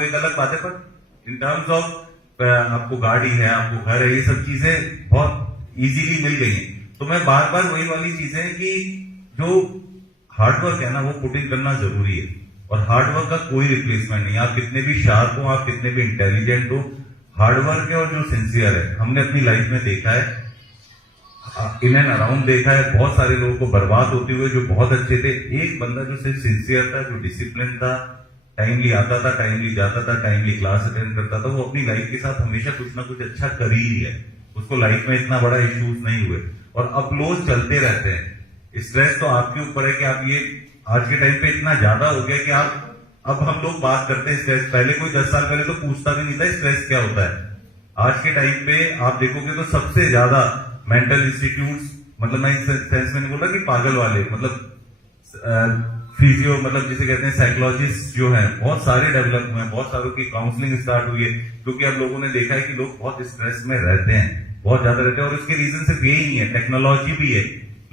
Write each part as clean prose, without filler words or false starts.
वो एक अलग बात है, पर इन टर्म्स ऑफ आपको गाड़ी है, आपको घर है, ये सब चीजें बहुत इजीली मिल गई हैं। तो मैं बार बार वही वाली चीजें कि जो हार्डवर्क है ना वो पुट इन करना जरूरी है, और हार्डवर्क का कोई रिप्लेसमेंट नहीं। आप कितने भी शार्प हो, आप कितने भी इंटेलिजेंट हो, हार्डवर्क है और जो सिंसियर है, हमने अपनी लाइफ में देखा है, इन एंड अराउंड देखा है, बहुत सारे लोगों को बर्बाद होते हुए जो बहुत अच्छे थे। एक बंदा जो सिर्फ सिंसियर था, जो डिसिप्लिन था, टाइमली आता था, टाइमली जाता था, टाइमली क्लास अटेंड करता था, वो अपनी लाइफ के साथ हमेशा कुछ ना कुछ अच्छा कर ही है। उसको लाइफ में इतना बड़ा इश्यूज नहीं हुए, और अपलोड चलते रहते हैं। स्ट्रेस तो आपके ऊपर है कि आप ये आज के टाइम पे इतना ज्यादा हो गया कि आप, अब हम लोग बात करते हैं स्ट्रेस, पहले कोई 10 साल पहले तो पूछता भी नहीं था स्ट्रेस क्या होता है। आज के टाइम पे आप देखोगे तो सबसे ज्यादा मेंटल इंस्टीट्यूट्स, मतलब मैं इस सेंस में नहीं बोल रहा कि पागल वाले, मतलब फिजियो, मतलब जिसे कहते हैं साइकोलॉजिस्ट जो है, बहुत सारे डेवलप हुए हैं, बहुत सारों की काउंसलिंग स्टार्ट हुई है, क्योंकि अब लोगों ने देखा है कि लोग बहुत स्ट्रेस में रहते हैं, बहुत ज्यादा रहते हैं। और उसके रीजन सिर्फ यही नहीं है, टेक्नोलॉजी भी है।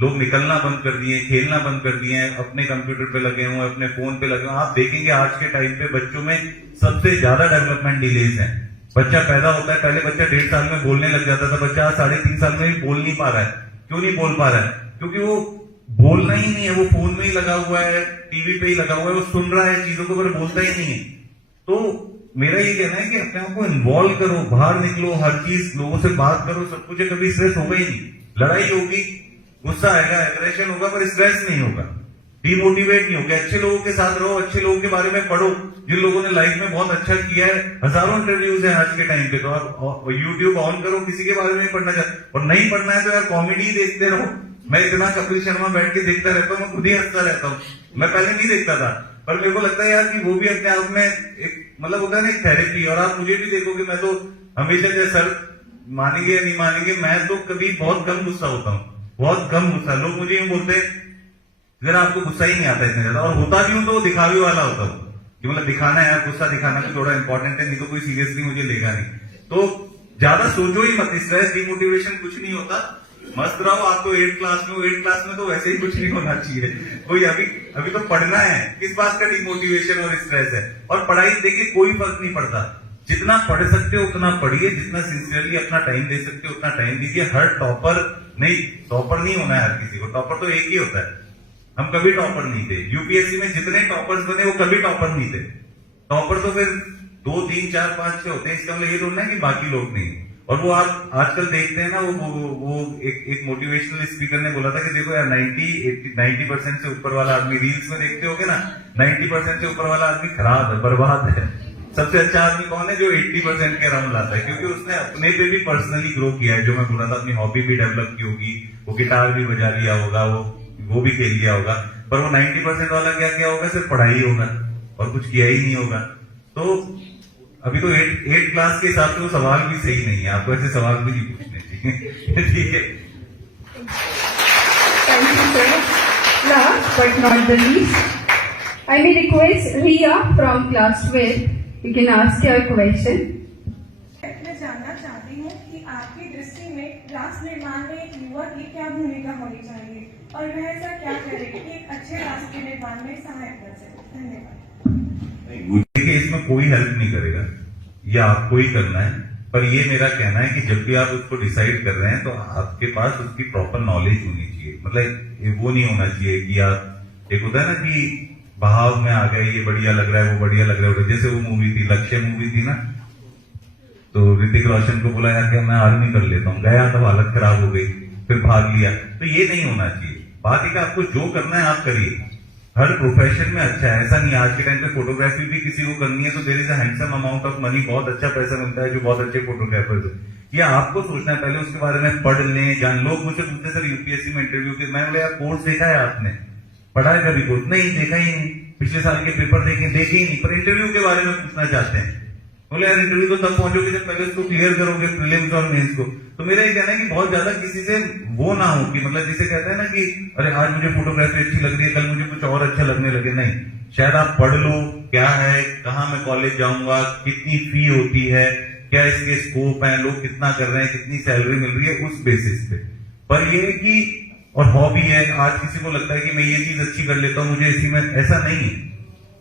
लोग निकलना बंद कर दिए, खेलना बंद कर दिए हैं, अपने कंप्यूटर पे लगे हुए, अपने फोन पे लगे हुए। आप देखेंगे आज के टाइम पे बच्चों में सबसे ज्यादा डेवलपमेंट डिलेज है। बच्चा पैदा होता है, पहले बच्चा 1.5 साल में बोलने लग जाता था, बच्चा 3.5 साल में भी बोल नहीं पा रहा है। क्यों नहीं बोल पा रहा है? क्योंकि वो बोलना ही नहीं है, वो फोन में ही लगा हुआ है, टीवी पे ही लगा हुआ है, वो सुन रहा है चीजों को, पर बोलता ही नहीं है। तो मेरा ये कहना है कि अपने आप को इन्वॉल्व करो, बाहर निकलो, हर चीज लोगों से बात करो, सब कुछ है। कभी स्ट्रेस होगा ही नहीं, लड़ाई होगी, गुस्सा आएगा, एग्रेशन होगा, पर स्ट्रेस नहीं होगा, डिमोटिवेट नहीं होगा। अच्छे लोगों के साथ रहो, अच्छे लोगों के बारे में पढ़ो, जिन लोगों ने लाइफ में बहुत अच्छा किया है। हजारों इंटरव्यूज हैं आज के टाइम पे, तो आप यूट्यूब ऑन करो, किसी के बारे में पढ़ना चाहते, और नहीं पढ़ना है तो यार कॉमेडी देखते रहो। मैं इतना कपिल शर्मा बैठ के देखता रहता हूँ, मैं खुद ही हंसता रहता हूँ। मैं पहले नहीं देखता था, पर मेरे को लगता है यार कि वो भी अपने आप में एक, मतलब होता है ना, एक थेरेपी। और आप मुझे भी देखोगे, मैं तो हमेशा जो सर मानेंगे या नहीं मानेंगे, मैं तो कभी बहुत कम गुस्सा होता हूँ, बहुत कम गुस्सा। लोग मुझे यूं बोलते हैं जरा आपको गुस्सा ही नहीं आता इतना ज्यादा, और होता भी हूं तो दिखावे वाला होता हूँ कि मतलब दिखाना है यार, गुस्सा दिखाना भी थोड़ा इंपॉर्टेंट है, नहीं तो कोई सीरियसली मुझे लेगा नहीं। तो ज्यादा सोचो ही मत, स्ट्रेस डिमोटिवेशन कुछ नहीं होता, मस्त रहो। आप तो 8 क्लास में हो, 8 क्लास में तो वैसे ही कुछ नहीं होना चाहिए। कोई अभी तो पढ़ना है, किस बात का डिमोटिवेशन और स्ट्रेस है? और पढ़ाई देखिए कोई फर्क नहीं पड़ता, जितना पढ़ सकते हो उतना पढ़िए, जितना सिंसियरली अपना टाइम दे सकते हो उतना टाइम दीजिए। हर टॉपर नहीं होना है हर किसी को, टॉपर तो एक ही होता है। हम कभी टॉपर नहीं थे, यूपीएससी में जितने टॉपर्स बने वो कभी टॉपर नहीं थे। टॉपर तो फिर 2, 3, 4, 5 से होते हैं, इसका मतलब ये थोड़ा है कि बाकी लोग नहीं। और वो आप आजकल देखते हैं ना, वो एक मोटिवेशनल स्पीकर ने बोला था कि देखो यार 90% से ऊपर वाला आदमी, रील्स में देखते होगे ना, 90% से ऊपर वाला आदमी खराब है, बर्बाद है। सबसे अच्छा आदमी कौन है? जो 80% के राउंड लाता है, क्योंकि उसने अपने पे भी पर्सनली ग्रो किया है। जो मैं बोला था, अपनी हॉबी भी डेवलप की होगी, वो गिटार भी बजा लिया होगा, वो भी खेल लिया होगा, पर वो 90% वाला क्या किया होगा? सिर्फ पढ़ाई होगा और कुछ किया ही नहीं होगा। तो अभी तो 8 क्लास के हिसाब से वो सवाल भी सही नहीं है, आपको ऐसे सवाल भी नहीं पूछने चाहिए। ठीक है, thank you sir. Last but not the least, I may request Riya from class 12. You can ask your question. मैं जानना चाहती हूँ कि आपकी दृष्टि में राष्ट्र निर्माण में एक युवा की क्या भूमिका होनी चाहिए, और वह ऐसा क्या करे कि एक अच्छे राष्ट्र के निर्माण में सहायक बन सके? धन्यवाद। देखिए, इसमें कोई हेल्प नहीं करेगा, ये आपको ही करना है। पर ये मेरा कहना है कि जब भी आप उसको डिसाइड कर रहे हैं तो आपके पास उसकी प्रॉपर नॉलेज होनी चाहिए। मतलब वो नहीं होना चाहिए कि आप, एक होता है ना कि बहाव में आ गए, ये बढ़िया लग रहा है, वो बढ़िया लग रहा है। जैसे वो मूवी थी, लक्ष्य मूवी थी ना, तो ऋतिक रोशन को बोला यार कि मैं आर्मी कर लेता हूँ, गया तो हालत खराब हो गई, फिर भाग लिया। तो ये नहीं होना चाहिए। बात है कि आपको जो करना है आप करिए, हर प्रोफेशन में अच्छा है। ऐसा नहीं, आज के टाइम पे फोटोग्राफी भी किसी को करनी है तो there is a handsome amount of money, बहुत अच्छा पैसा मिलता है जो बहुत अच्छे फोटोग्राफर्स है। ये आपको सोचना है, पहले उसके बारे में पढ़ लें, जान। लोग मुझे पूछते सर यूपीएससी में इंटरव्यू के, मैं बोले यार कोर्स देखा है आपने? पढ़ा है कभी कोर्स? नहीं देखा ही नहीं। पिछले साल के पेपर देखे ही नहीं, पर इंटरव्यू के बारे में पूछना चाहते हैं। बोले यार इंटरव्यू तो तब पहुंचोगे जब पहले उसको क्लियर करोगे, प्रीलिम्स और मेंस को। तो मेरा ये कहना है कि बहुत ज्यादा किसी से वो ना हो कि मतलब जिसे कहते हैं ना कि अरे आज मुझे फोटोग्राफी अच्छी लग रही है, कल मुझे कुछ और अच्छा लगने लगे। नहीं, शायद आप पढ़ लो क्या है, कहाँ मैं कॉलेज जाऊंगा, कितनी फी होती है, क्या इसके स्कोप है, लोग कितना कर रहे हैं, कितनी सैलरी मिल रही है, उस बेसिस पे। पर ये है कि, और हॉबी है, आज किसी को लगता है कि मैं ये चीज अच्छी कर लेता हूँ, मुझे इसी में, ऐसा नहीं है।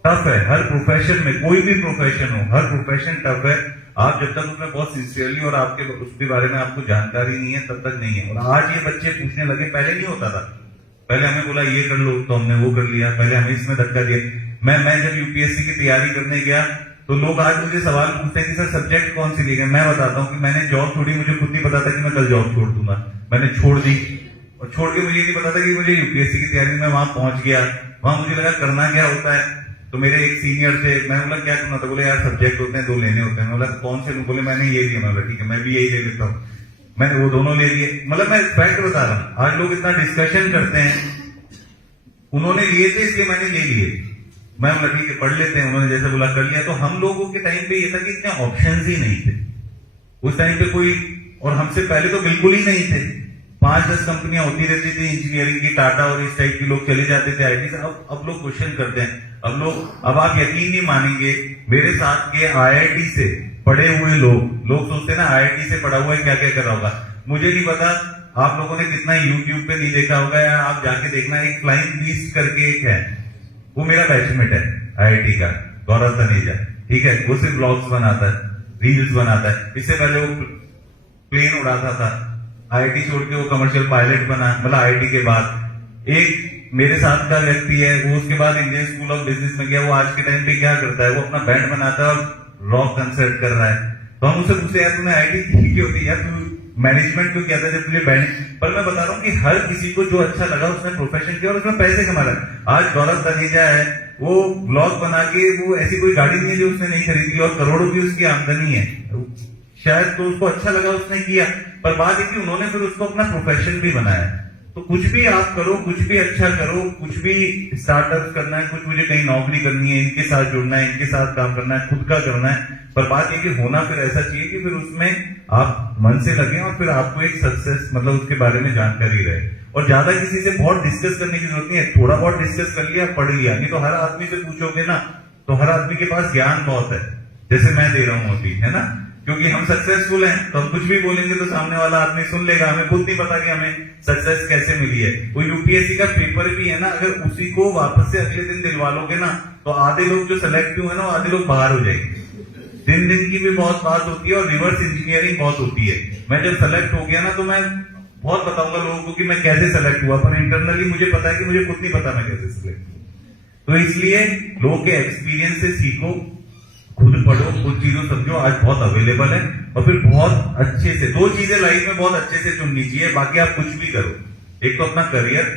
टफ है, हर प्रोफेशन में, कोई भी प्रोफेशन हो, हर प्रोफेशन टफ है। आप जब तक उसमें बहुत सिंसियरली और आपके उसके बारे में आपको जानकारी नहीं है तब तक नहीं है। और आज ये बच्चे पूछने लगे, पहले नहीं होता था। पहले हमें बोला ये कर लो तो हमने वो कर लिया, पहले हमें इसमें धक्का दिया। मैं जब यूपीएससी की तैयारी करने गया तो लोग आज मुझे सवाल पूछते हैं कि सर सब्जेक्ट कौन सी लिए गए। मैं बताता हूँ कि मैंने जॉब छोड़ी, मुझे खुद नहीं पता था कि मैं कल जॉब छोड़ दूंगा, मैंने छोड़ दी। और छोड़ के मुझे नहीं पता था कि मुझे यूपीएससी की तैयारी में वहां पहुंच गया। वहां मुझे लगा करना क्या होता है। तो मेरे एक सीनियर थे, मैं बोला क्या करना था, बोले यार सब्जेक्ट होते हैं 2 लेने होते हैं। मैं बोला कौन से, बोले मैंने ये लिया। मैं बोला ठीक है मैं भी यही ले लेता हूँ। मैंने वो दोनों ले लिए। मतलब मैं फैक्ट बता रहा हूँ, आज लोग इतना डिस्कशन करते हैं, उन्होंने लिए थे इसलिए मैंने ले लिए। मैं बोला ठीक है पढ़ लेते हैं, उन्होंने जैसे बोला कर लिया। तो हम लोगों के टाइम पे ये था कि इतने ऑप्शंस ही नहीं थे उस टाइम पे कोई, और हमसे पहले तो बिल्कुल ही नहीं थे। 5-10 कंपनियां होती रहती थी इंजीनियरिंग की, टाटा और इस टाइप के लोग चले जाते थे आईटी से। अब लोग क्वेश्चन करते हैं, अब आप यकीन नहीं मानेंगे, मेरे साथ के आईआईटी से पढ़े हुए लोग सोचते हैं ना आईआईटी से पढ़ा हुआ है क्या क्या कर रहा होगा। मुझे नहीं पता आप लोगों ने कितना यूट्यूब पे नहीं देखा होगा, या आप जाके देखना, एक फ्लाइंग बीस्ट करके एक है, वो मेरा बैचमेट है आईआईटी का, गौरव तनेजा, ठीक है। वो सिर्फ ब्लॉग्स बनाता है, रील्स बनाता है। इससे पहले वो प्लेन उड़ाता था, आईआईटी छोड़ के वो कमर्शियल पायलट बना, मतलब आईआईटी के बाद। एक मेरे साथ का व्यक्ति है, वो उसके बाद इंडियन स्कूल ऑफ बिजनेस में गया। वो आज के टाइम पे क्या करता है, वो अपना बैंड बनाता है और रॉक कंसर्ट कर रहा है। तो हम उससे पूछते यार तूने आईआईटी क्यों होती है, तू मैनेजमेंट क्यों किया था जब तुझे बैंड। पर मैं बता रहा हूँ कि हर किसी को जो अच्छा लगा उसने प्रोफेशन किया और उसमें पैसे कमा रहा। आज गौरव तनेजा है, वो ब्लॉग बना के, वो ऐसी कोई गाड़ी नहीं है जो उसने नहीं खरीदी और करोड़ों की उसकी आमदनी है। शायद तो उसको अच्छा लगा उसने किया, पर बात है कि उन्होंने फिर उसको अपना प्रोफेशन भी बनाया। तो कुछ भी आप करो, कुछ भी अच्छा करो, कुछ भी स्टार्टअप करना है, कुछ मुझे कहीं नौकरी करनी है, इनके साथ जुड़ना है, इनके साथ काम करना है, खुद का करना है। पर बात ये कि होना फिर ऐसा चाहिए कि फिर उसमें आप मन से लगे और फिर आपको एक सक्सेस, मतलब उसके बारे में जानकारी रहे। और ज्यादा किसी से बहुत डिस्कस करने की जरूरत नहीं है, थोड़ा बहुत डिस्कस कर लिया, पढ़ लिया। नहीं तो हर आदमी से पूछोगे ना तो हर आदमी के पास ज्ञान बहुत है, जैसे मैं दे रहा हूं अभी, है ना। क्योंकि हम सक्सेसफुल हैं तो हम कुछ भी बोलेंगे तो सामने वाला आदमी सुन लेगा। हमें खुद नहीं पता कि हमें सक्सेस कैसे मिली है। वो यूपीएससी का पेपर भी है ना, अगर उसी को वापस से अगले दिन दिलवा लोगे ना तो आधे लोग जो सेलेक्ट हुए ना, आधे लोग बाहर हो जाएंगे। दिन की भी बहुत बात होती है और रिवर्स इंजीनियरिंग बहुत होती है। मैं जब सेलेक्ट हो गया ना तो मैं बहुत बताऊंगा लोगों को कि मैं कैसे सेलेक्ट हुआ, पर इंटरनली मुझे पता है कि मुझे खुद नहीं पता मैं कैसे सेलेक्ट हुआ। तो इसलिए लोगों के एक्सपीरियंस से सीखो, खुद पढ़ो, खुद चीजों समझो। आज बहुत अवेलेबल है और फिर बहुत अच्छे से 2 चीजें लाइफ में बहुत अच्छे से चुननी चाहिए। बाकी आप कुछ भी करो, एक तो अपना करियर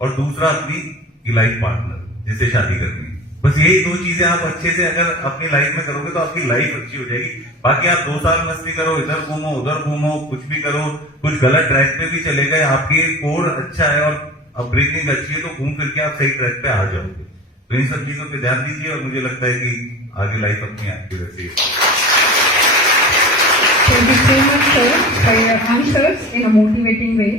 और दूसरा अपनी लाइफ पार्टनर जिससे शादी करनी है। बस यही 2 चीजें आप अच्छे से अगर अपनी लाइफ में करोगे तो आपकी लाइफ अच्छी हो जाएगी। बाकी आप 2 साल मस्ती करो, इधर घूमो उधर घूमो, कुछ भी करो, कुछ गलत ट्रैक पे भी चले गए, आपकी कोर अच्छा है और अपब्रिंगिंग अच्छी है तो घूम फिर के आप सही ट्रैक पे आ जाओगे। तो इन सब चीजों पे ध्यान दीजिए और मुझे लगता है कि आगे लाइफ अपनी आपकी वैसे ही। Thank you so much, sir, for your answers in a motivating way.